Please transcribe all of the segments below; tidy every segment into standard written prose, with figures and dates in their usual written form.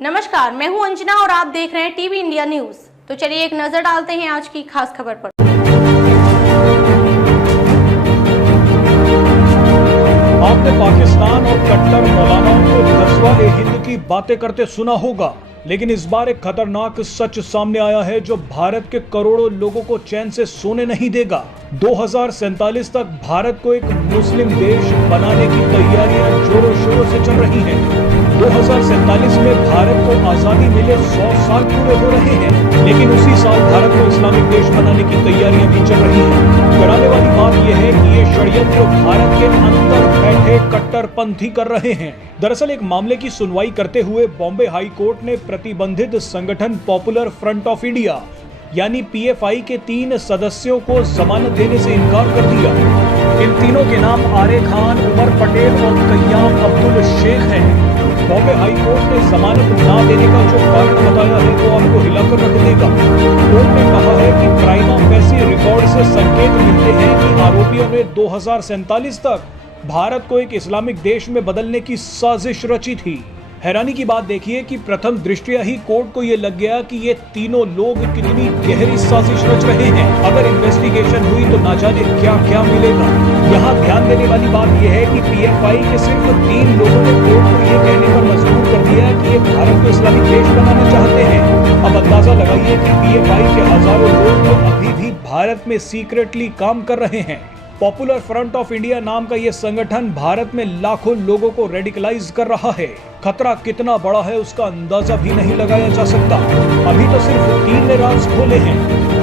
नमस्कार, मैं हूं अंजना और आप देख रहे हैं टीवी इंडिया न्यूज। तो चलिए एक नजर डालते हैं आज की खास खबर पर। आपने पाकिस्तान और कट्टर मौलानाओं को गज़वा-ए-हिंद की बातें करते सुना होगा, लेकिन इस बार एक खतरनाक सच सामने आया है जो भारत के करोड़ों लोगों को चैन से सोने नहीं देगा। 2047 तक भारत को एक मुस्लिम देश बनाने की तैयारियां जोरों शोरों से चल रही हैं। 2047 में भारत को आजादी मिले 100 साल पूरे हो रहे हैं, लेकिन उसी साल भारत को इस्लामिक देश बनाने की तैयारियां भी चल रही हैं। डराने वाली बात यह है कि ये षड्यंत्र भारत के अंदर बैठे कट्टरपंथी कर रहे हैं। दरअसल एक मामले की सुनवाई करते हुए बॉम्बे हाई कोर्ट ने प्रतिबंधित संगठन पॉपुलर फ्रंट ऑफ इंडिया यानी पीएफआई के 3 सदस्यों को जमानत देने से इनकार कर दिया। इन तीनों के नाम आरे खान, उमर पटेल और कय्याम अब्दुल शेख हैं। बॉम्बे हाई कोर्ट ने जमानत ना देने का जो कारण बताया है वो आपको हिलाकर रख देगा। कोर्ट ने कहा है कि प्राइमा फेसी रिकॉर्ड से संकेत मिलते हैं कि आरोपियों ने 2047 तक भारत को एक इस्लामिक देश में बदलने की साजिश रची थी। हैरानी की बात देखिए कि प्रथम दृष्टया ही कोर्ट को ये लग गया कि ये तीनों लोग कितनी गहरी साजिश रच रहे हैं। अगर इन्वेस्टिगेशन हुई तो ना जाने क्या क्या मिलेगा। यहाँ ध्यान देने वाली बात यह है कि पीएफआई के सिर्फ 3 लोगों ने कोर्ट को ये कहने पर मजबूर कर दिया कि ये भारत को इस्लामिक देश बनाना चाहते हैं। अब अंदाजा लगाइए कि पीएफआई के हजारों लोग तो अभी भी भारत में सीक्रेटली काम कर रहे हैं। पॉपुलर फ्रंट ऑफ इंडिया नाम का यह संगठन भारत में लाखों लोगों को रेडिकलाइज कर रहा है। खतरा कितना बड़ा है उसका अंदाजा भी नहीं लगाया जा सकता। अभी तो सिर्फ 3 ने राज खोले हैं,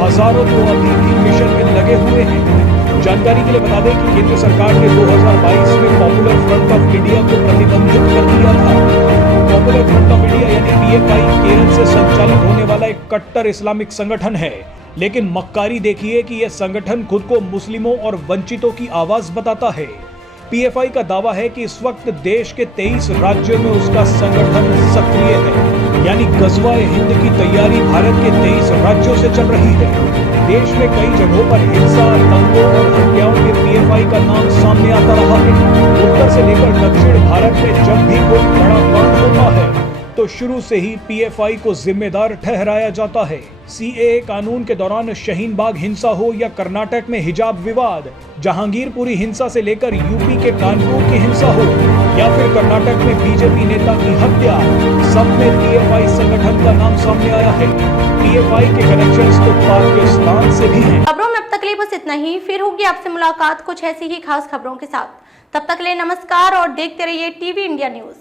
हजारों तो अभी भी मिशन में लगे हुए हैं। जानकारी के लिए बता दें कि केंद्र सरकार ने 2022 में पॉपुलर फ्रंट ऑफ इंडिया को प्रतिबंधित कर दिया था। पॉपुलर फ्रंट ऑफ इंडिया यानी पीएफआई केरल से संचालित होने वाला एक कट्टर इस्लामिक संगठन है, लेकिन मक्कारी देखिए कि यह संगठन खुद को मुस्लिमों और वंचितों की आवाज बताता है। पीएफआई का दावा है कि इस वक्त देश के 23 राज्यों में उसका संगठन सक्रिय है, यानी गज़वा-ए-हिंद की तैयारी भारत के 23 राज्यों से चल रही है। देश में कई जगहों पर हिंसा, दंगों और हत्याओं के पीएफआई का नाम सामने आता रहा है। उत्तर से लेकर दक्षिण भारत में जब भी कोई बड़ा कांड होता है तो शुरू से ही पीएफआई को जिम्मेदार ठहराया जाता है। सीएए कानून के दौरान शाहीन बाग हिंसा हो या कर्नाटक में हिजाब विवाद, जहांगीरपुरी हिंसा से लेकर यूपी के कानपुर की हिंसा हो या फिर कर्नाटक में बीजेपी नेता की हत्या, सब में पीएफआई संगठन का नाम सामने आया है। पीएफआई के कनेक्शंस तो पाकिस्तान से भी हैं। खबरों में अब तक के लिए बस इतना ही। फिर होगी आपसे मुलाकात कुछ ऐसी ही खास खबरों के साथ। तब तक के लिए नमस्कार और देखते रहिए टीवी इंडिया न्यूज।